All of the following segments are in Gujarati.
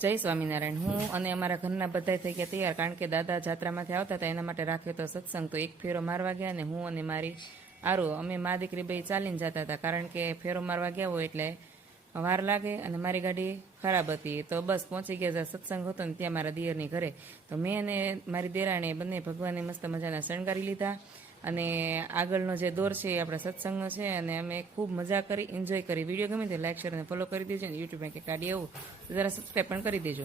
જય સ્વામિનારાયણ. હું અને અમારા ઘરના બધા થઈ ગયા તૈયાર, કારણ કે દાદા જાત્રામાંથી આવતા હતા એના માટે રાખ્યો હતો સત્સંગ. તો એક ફેરો મારવા ગયા અને હું અને મારી આરો અમે મા દીકરી બે ચાલીને જતા હતા, કારણ કે ફેરો મારવા ગયા હોય એટલે વાર લાગે અને મારી ગાડી ખરાબ હતી. તો બસ પહોંચી ગયા જ્યાં સત્સંગ હતો ને ત્યાં મારા દિયરની ઘરે. તો મેં અને મારી દેરાણીએ બંને ભગવાનને મસ્ત મજાના શણગારી લીધા અને આગળનો જે દોર છે એ આપણા સત્સંગનો છે અને અમે ખૂબ મજા કરી, એન્જોય કરી. વિડીયો ગમે તો લાઈક, શેર અને ફોલો કરી દેજો ને યુટ્યુબમાં કે કાઢી આવું તો જરા સબસ્ક્રાઈબ પણ કરી દેજો.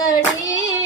બાળકડી